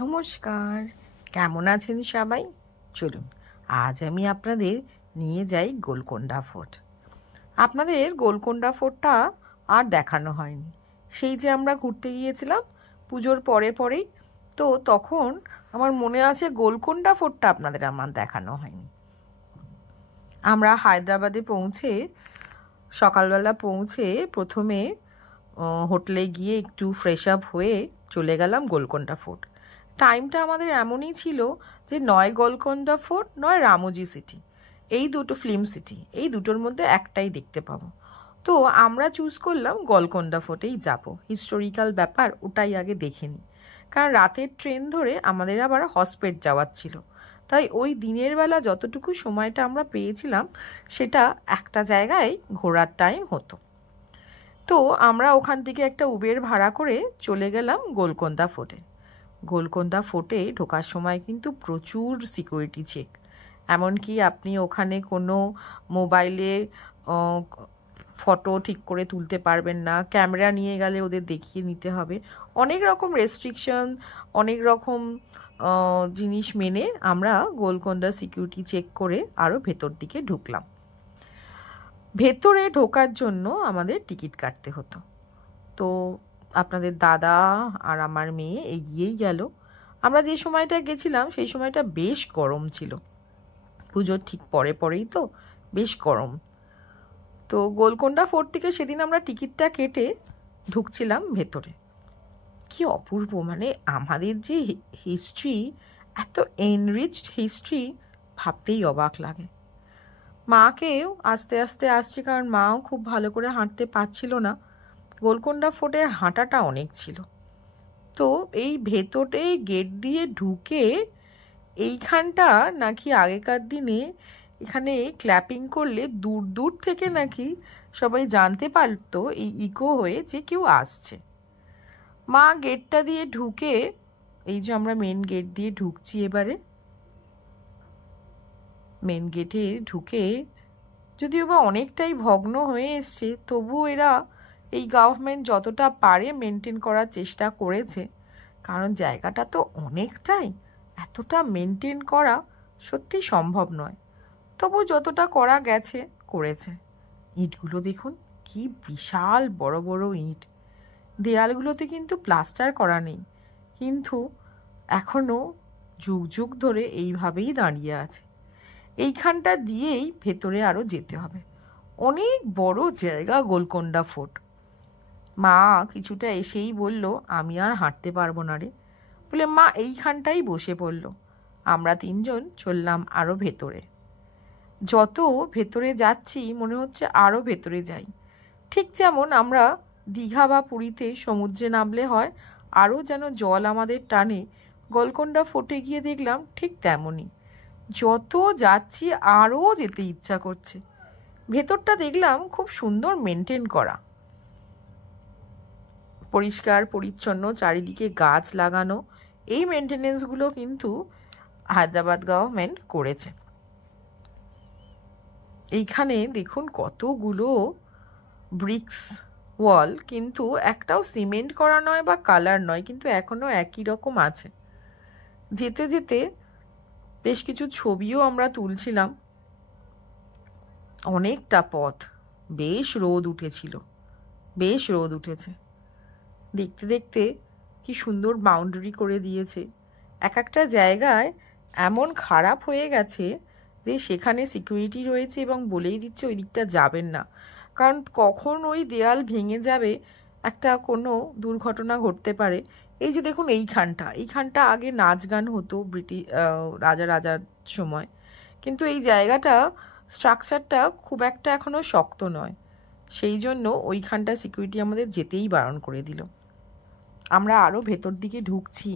নমস্কার, কেমন আছেন সবাই? চলুন আজ আমি আপনাদের নিয়ে যাই গোলকোন্ডা ফোর্ট। আপনাদের গোলকোন্ডা ফোর্টটা আর দেখানো হয়নি। সেই যে আমরা ঘুরতে গিয়েছিলাম পুজোর পরে পরেই, তো তখন আমার মনে আছে গোলকোন্ডা ফোর্টটা আপনাদের আমার দেখানো হয়নি। আমরা হায়দ্রাবাদে সকালবেলা পৌঁছে প্রথমে হোটেলে গিয়ে একটু ফ্রেশ আপ হয়ে চলে গেলাম গোলকোন্ডা ফোর্ট। টাইমটা আমাদের এমনই ছিল যে নয় গোলকোন্ডা ফোর্ট নয় রামোজি সিটি, এই দুটো ফিল্ম সিটি, এই দুটোর মধ্যে একটাই দেখতে পাবো। তো আমরা চুজ করলাম গোলকোন্ডা ফোর্টেই যাব, হিস্টোরিক্যাল ব্যাপার ওটাই আগে দেখে নিই, কারণ রাতের ট্রেন ধরে আমাদের আবার হসপেট যাওয়ার ছিল। তাই ওই দিনের বেলা যতটুকু সময়টা আমরা পেয়েছিলাম সেটা একটা জায়গায় ঘোরার টাইম হতো। তো আমরা ওখান থেকে একটা উবের ভাড়া করে চলে গেলাম গোলকোন্ডা ফোর্টে। গোলকোন্ডা ফোর্টে ঢোকার সময় কিন্তু প্রচুর সিকিউরিটি চেক, এমনকি আপনি ওখানে কোনো মোবাইলে ফটো ঠিক করে তুলতে পারবেন না, ক্যামেরা নিয়ে গেলে ওদের দেখিয়ে নিতে হবে। অনেক রকম রেস্ট্রিকশন, অনেক রকম জিনিস মেনে আমরা গোলকোন্ডা সিকিউরিটি চেক করে আরও ভেতর দিকে ঢুকলাম। ভেতরে ঢোকার জন্য আমাদের টিকিট কাটতে হতো। তো আপনাদের দাদা আর আমার মেয়ে এগিয়েই গেল। আমরা যে সময়টা গেছিলাম সেই সময়টা বেশ গরম ছিল, পুজোর ঠিক পরে পরেই তো বেশ গরম। তো গোলকোন্ডা ফোর্ট থেকে সেদিন আমরা টিকিটটা কেটে ঢুকছিলাম ভেতরে। কি অপূর্ব, মানে আমাদের যে হিস্ট্রি, এত এনরিচড হিস্ট্রি, ভাবতেই অবাক লাগে। মাকেও আস্তে আস্তে আসছে, কারণ মাও খুব ভালো করে হাঁটতে পারছিল না। গোলকোন্ডা ফোর্টের হাঁটাটা অনেক ছিল। তো এই ভেতরে গেট দিয়ে ঢুকে এইখানটা নাকি আগেকার দিনে এখানে ক্ল্যাপিং করলে দূর দূর থেকে নাকি সবাই জানতে পারতো এই ইকো হয়ে যে কেউ আসছে। মা গেটটা দিয়ে ঢুকে, এই যে আমরা মেন গেট দিয়ে ঢুকছি এবারে, মেন গেটে ঢুকে যদিও বা অনেকটাই ভগ্ন হয়ে এসছে, তবু এরা এই গভর্নমেন্ট যতটা পারে মেনটেন করার চেষ্টা করেছে, কারণ জায়গাটা তো অনেকটাই, এতটা মেনটেন করা সত্যি সম্ভব নয়। তবু যতটা করা গেছে করেছে। ইটগুলো দেখুন, কি বিশাল বড় বড় ইট। দেয়ালগুলোতে কিন্তু প্লাস্টার করা নেই, কিন্তু এখনও যুগ যুগ ধরে এইভাবেই দাঁড়িয়ে আছে। এইখানটা দিয়েই ভেতরে আরও যেতে হবে। অনেক বড় জায়গা গোলকোন্ডা ফোর্ট। মা কিছুটা এসেই বলল, আমি আর হাঁটতে পারবো না রে, বলে মা এইখানটাই বসে পড়ল। আমরা তিনজন চললাম আরও ভেতরে। যত ভেতরে যাচ্ছি মনে হচ্ছে আরও ভেতরে যাই, ঠিক যেমন আমরা দীঘা বা পুরীতে সমুদ্রে নামলে হয় আরও যেন জল আমাদের টানে, গোলকোন্ডা ফোর্টে গিয়ে দেখলাম ঠিক তেমনই। যত যাচ্ছি আরও যেতে ইচ্ছা করছে। ভেতরটা দেখলাম খুব সুন্দর মেনটেন করা, পরিষ্কার পরিচ্ছন্ন, চারিদিকে গাছ লাগানো। এই মেনটেনেন্সগুলো কিন্তু হায়দ্রাবাদ গভর্নমেন্ট করেছে। এইখানে দেখুন কতগুলো ব্রিক্স ওয়াল, কিন্তু একটাও সিমেন্ট করা নয় বা কালার নয়, কিন্তু এখনো একই রকম আছে। যেতে যেতে বেশ কিছু ছবিও আমরা তুলছিলাম। অনেকটা পথ, বেশ রোদ উঠেছিল, বেশ রোদ উঠেছে। দেখতে দেখতে কি সুন্দর বাউন্ডারি করে দিয়েছে। এক একটা জায়গায় এমন খারাপ হয়ে গেছে যে সেখানে সিকিউরিটি রয়েছে এবং বলেই দিচ্ছে ওই দিকটা যাবেন না, কারণ কখন ওই দেয়াল ভেঙে যাবে, একটা কোনো দুর্ঘটনা ঘটতে পারে। এই যে দেখুন এইখানটা আগে নাচ গান হতো রাজার সময়, কিন্তু এই জায়গাটা স্ট্রাকচারটা খুব একটা এখনো শক্ত নয়, সেই জন্য ওইখানটা সিকিউরিটি আমাদের যেতেই বারণ করে দিল। আমরা আরও ভেতর দিকে ঢুকছি,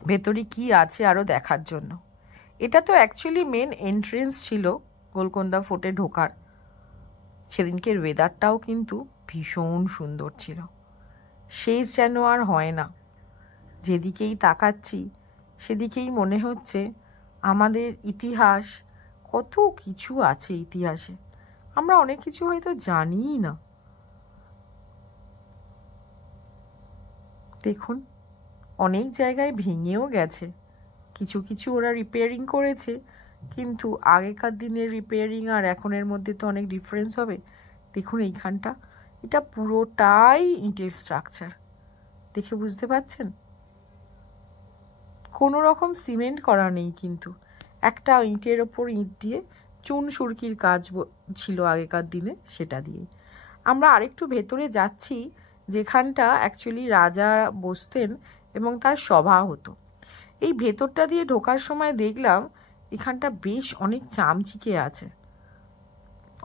ভেতরে কি আছে আরও দেখার জন্য। এটা তো অ্যাকচুয়ালি মেন এন্ট্রেন্স ছিল গোলকোন্ডা ফোর্টে ঢোকার। সেদিনকের ওয়েদারটাও কিন্তু ভীষণ সুন্দর ছিল, শেষ যেন আর হয় না। যেদিকেই তাকাচ্ছি সেদিকেই মনে হচ্ছে আমাদের ইতিহাস, কত কিছু আছে ইতিহাসে, আমরা অনেক কিছু হয়তো জানিই না। দেখুন অনেক জায়গায় ভেঙেও গেছে, কিছু কিছু ওরা রিপেয়ারিং করেছে, কিন্তু আগেকার দিনের রিপেয়ারিং আর এখনের মধ্যে তো অনেক ডিফারেন্স হবে। দেখুন এইখানটা, এটা পুরোটাই ইটের স্ট্রাকচার, দেখে বুঝতে পারছেন? কোনো রকম সিমেন্ট করা নেই, কিন্তু একটা ইটের ওপর ইট দিয়ে চুন সুরকির কাজ ছিল আগেকার দিনে, সেটা দিয়ে। আমরা আরেকটু ভেতরে যাচ্ছি, যেখানটা অ্যাকচুয়ালি রাজা বসতেন এবং তার সভা হতো। এই ভেতরটা দিয়ে ঢোকার সময় দেখলাম এখানটা বেশ অনেক চামচিকে আছে,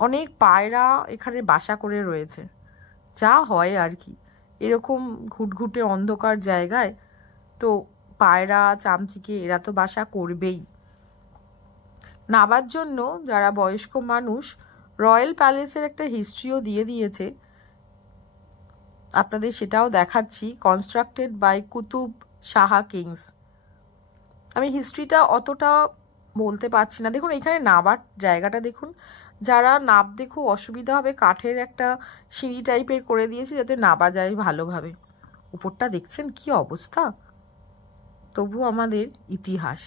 অনেক পায়রা এখানে বাসা করে রয়েছে। যা হয় আর কি, এরকম ঘুটঘুটে অন্ধকার জায়গায় তো পায়রা চামচিকে এরা তো বাসা করবেই। নাবার জন্য যারা বয়স্ক মানুষ, রয়্যাল প্যালেসের একটা হিস্ট্রিও দিয়ে দিয়েছে, আপনাদের সেটাও দেখাচ্ছি। Constructed by Qutub Shah kings. আমি হিস্ট্রিটা অতটা বলতে পারছি না। দেখুন এখানে নাবার জায়গাটা দেখুন, যারা নাবতে খুব অসুবিধা হবে, কাঠের একটা সিঁড়ি টাইপের করে দিয়েছে যাতে নাবা যায় ভালোভাবে। উপরটা দেখছেন কি অবস্থা, তবু আমাদের ইতিহাস।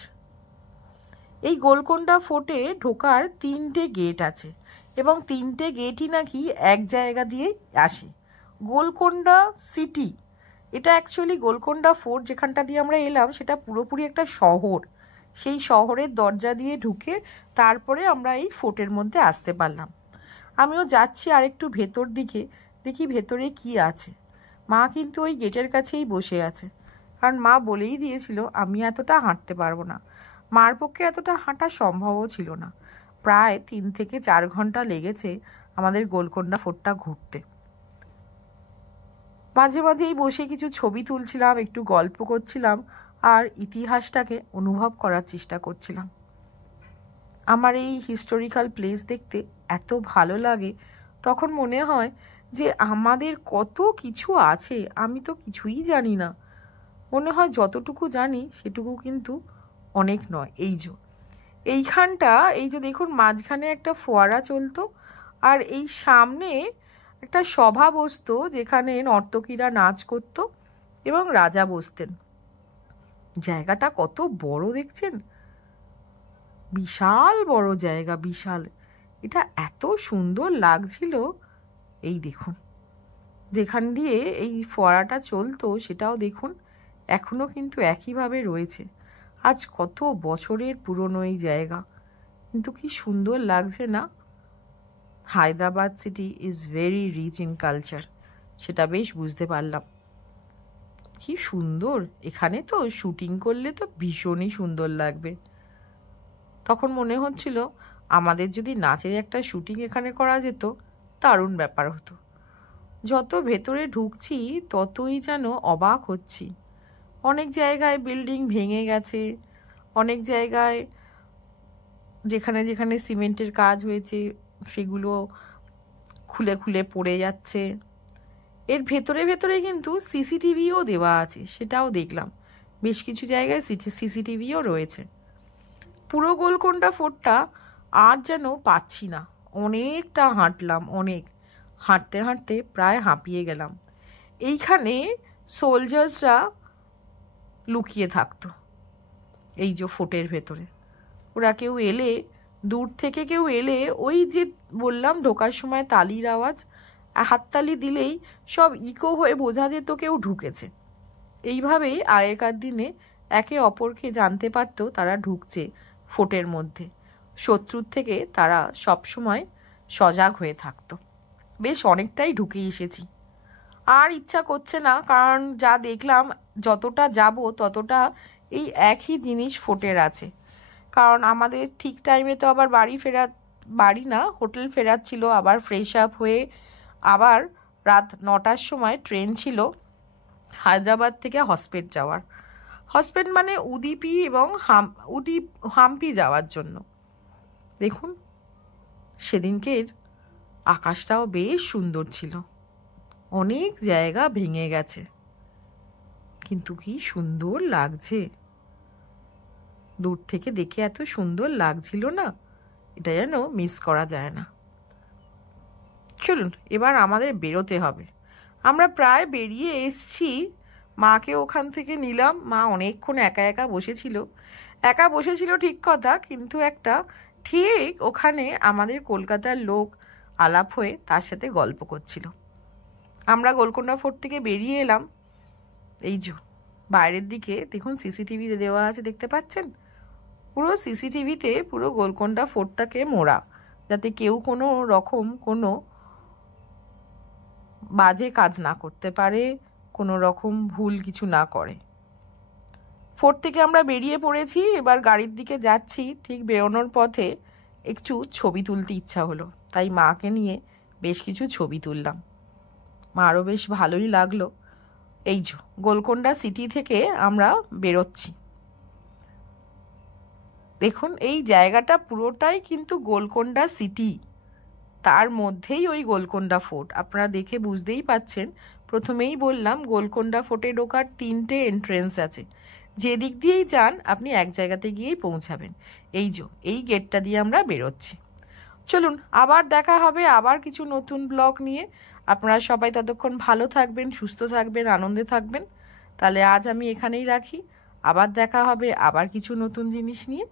এই গোলকোন্ডা ফোর্টে ঢোকার 3টে গেট আছে, এবং 3টে গেটই নাকি এক জায়গা দিয়েই আসে। গোলকোন্ডা সিটি, এটা অ্যাকচুয়ালি গোলকোন্ডা ফোর্ট যেখানটা দিয়ে আমরা এলাম, সেটা পুরোপুরি একটা শহর। সেই শহরের দরজা দিয়ে ঢুকে তারপরে আমরা এই ফোর্টের মধ্যে আসতে পারলাম। আমিও যাচ্ছি আরেকটু ভেতর দিকে, দেখি ভেতরে কি আছে। মা কিন্তু ওই গেটের কাছেই বসে আছে, কারণ মা বলেই দিয়েছিল আমি এতটা হাঁটতে পারবো না। মার পক্ষে এতটা হাঁটা সম্ভবও ছিল না। প্রায় 3 থেকে 4 ঘন্টা লেগেছে আমাদের গোলকোন্ডা ফোর্টটা ঘুরতে। মাঝে মাঝেই বসে কিছু ছবি তুলছিলাম, একটু গল্প করছিলাম, আর ইতিহাসটাকে অনুভব করার চেষ্টা করছিলাম। আমার এই হিস্টোরিক্যাল প্লেস দেখতে এত ভালো লাগে, তখন মনে হয় যে আমাদের কত কিছু আছে, আমি তো কিছুই জানি না। মনে হয় যতটুকু জানি সেটুকু কিন্তু অনেক নয়। এইখানটা, এই যে দেখুন মাঝখানে একটা ফোয়ারা চলতো, আর এই সামনে একটা সভা বসতো যেখানে নর্তকীরা নাচ করতো এবং রাজা বসতেন। জায়গাটা কত বড় দেখছেন, বিশাল বড় জায়গা, বিশাল। এটা এত সুন্দর লাগছিল। এই দেখুন যেখান দিয়ে এই ফোয়ারাটা চলতো সেটাও দেখুন, এখনো কিন্তু একইভাবে রয়েছে। আজ কত বছরের পুরনো এই জায়গা, কিন্তু কি সুন্দর লাগছে না? Hyderabad city is very rich in culture, সেটা বেশ বুঝতে পারলাম। কি সুন্দর, এখানে তো শুটিং করলে তো ভীষণই সুন্দর লাগবে। তখন মনে হচ্ছিল আমাদের যদি নাচের একটা শুটিং এখানে করা যেত, দারুণ ব্যাপার হতো। যত ভেতরে ঢুকছি ততই যেন অবাক হচ্ছি। অনেক জায়গায় বিল্ডিং ভেঙে গেছে, অনেক জায়গায় যেখানে যেখানে সিমেন্টের কাজ হয়েছে সেগুলো খুলে খুলে পড়ে যাচ্ছে। এর ভেতরে ভেতরে কিন্তু সিসিটিভিও দেওয়া আছে, সেটাও দেখলাম। বেশ কিছু জায়গায় সিসিটিভিও রয়েছে। পুরো গোলকোন্ডা ফোর্টটা আর যেন পাচ্ছি না। অনেকটা হাঁটলাম, অনেক হাঁটতে হাঁটতে প্রায় হাঁপিয়ে গেলাম। এইখানে সোলজার্সরা লুকিয়ে থাকতো এই যে ফোর্টের ভেতরে। ওরা কেউ এলে, দূর থেকে কেউ এলে, ওই যে বললাম ঢোকার সময় তালির আওয়াজ, হাততালি দিলেই সব ইকো হয়ে বোঝা যেত কেউ ঢুকেছে। এইভাবেই আগেকার দিনে একে অপরকে জানতে পারতো তারা ঢুকছে ফোর্টের মধ্যে। শত্রুর থেকে তারা সবসময় সজাগ হয়ে থাকতো। বেশ অনেকটাই ঢুকে এসেছি, আর ইচ্ছা করছে না, কারণ যা দেখলাম যতটা যাব ততটা এই একই জিনিস ফোর্টের আছে। কারণ আমাদের ঠিক টাইমে তো আবার বাড়ি না, হোটেল ফেরার ছিল, আবার ফ্রেশ আপ হয়ে আবার রাত 9টার সময় ট্রেন ছিল হায়দ্রাবাদ থেকে হসপেট যাওয়ার। হসপেট মানে উদুপি এবং হাম্পি যাওয়ার জন্য। দেখুন সেদিনকের আকাশটাও বেশ সুন্দর ছিল। অনেক জায়গা ভেঙে গেছে, কিন্তু কি সুন্দর লাগছে। দূর থেকে দেখে এত সুন্দর লাগছিল না, এটা যেন মিস করা যায় না। চলুন এবার আমাদের বেরোতে হবে। আমরা প্রায় বেরিয়ে এসছি, মাকে ওখান থেকে নিলাম। মা অনেকক্ষণ একা একা বসেছিল ঠিক কথা, কিন্তু একটা ঠিক ওখানে আমাদের কলকাতার লোক আলাপ হয়ে তার সাথে গল্প করছিল। আমরা গোলকোন্ডা ফোর্ট থেকে বেরিয়ে এলাম। এই যে বাইরের দিকে দেখুন সিসিটিভি দেওয়া আছে, দেখতে পাচ্ছেন? পুরো সিসিটিভিতে পুরো গোলকোন্ডা ফোর্টটাকে মোড়া, যাতে কেউ কোনো রকম কোনো বাজে কাজ না করতে পারে, কোনো রকম ভুল কিছু না করে। ফোর্ট থেকে আমরা বেরিয়ে পড়েছি, এবার গাড়ির দিকে যাচ্ছি। ঠিক বেরোনোর পথে একটু ছবি তুলতে ইচ্ছা হলো, তাই মাকে নিয়ে বেশ কিছু ছবি তুললাম। মারও বেশ ভালোই লাগলো। এই যে গোলকোন্ডা সিটি থেকে আমরা বেরোচ্ছি। দেখুন এই জায়গাটা পুরোটাই কিন্তু গোলকোন্ডা সিটি, তার মধ্যেই ওই গোলকোন্ডা ফোর্ট। আপনারা দেখে বুঝতেই পাচ্ছেন, প্রথমেই বললাম গোলকোন্ডা ফোর্টে ঢোকার 3টে এন্ট্রেন্স আছে। যে দিক দিয়েই যান আপনি এক জায়গাতে গিয়েই পৌঁছাবেন। এই যে এই গেটটা দিয়ে আমরা বেরোচ্ছি। চলুন আবার দেখা হবে আবার কিছু নতুন ব্লগ নিয়ে। আপনারা সবাই ততক্ষণ ভালো থাকবেন, সুস্থ থাকবেন, আনন্দে থাকবেন। তাহলে আজ আমি এখানেই রাখি, আবার দেখা হবে আবার কিছু নতুন জিনিস নিয়ে।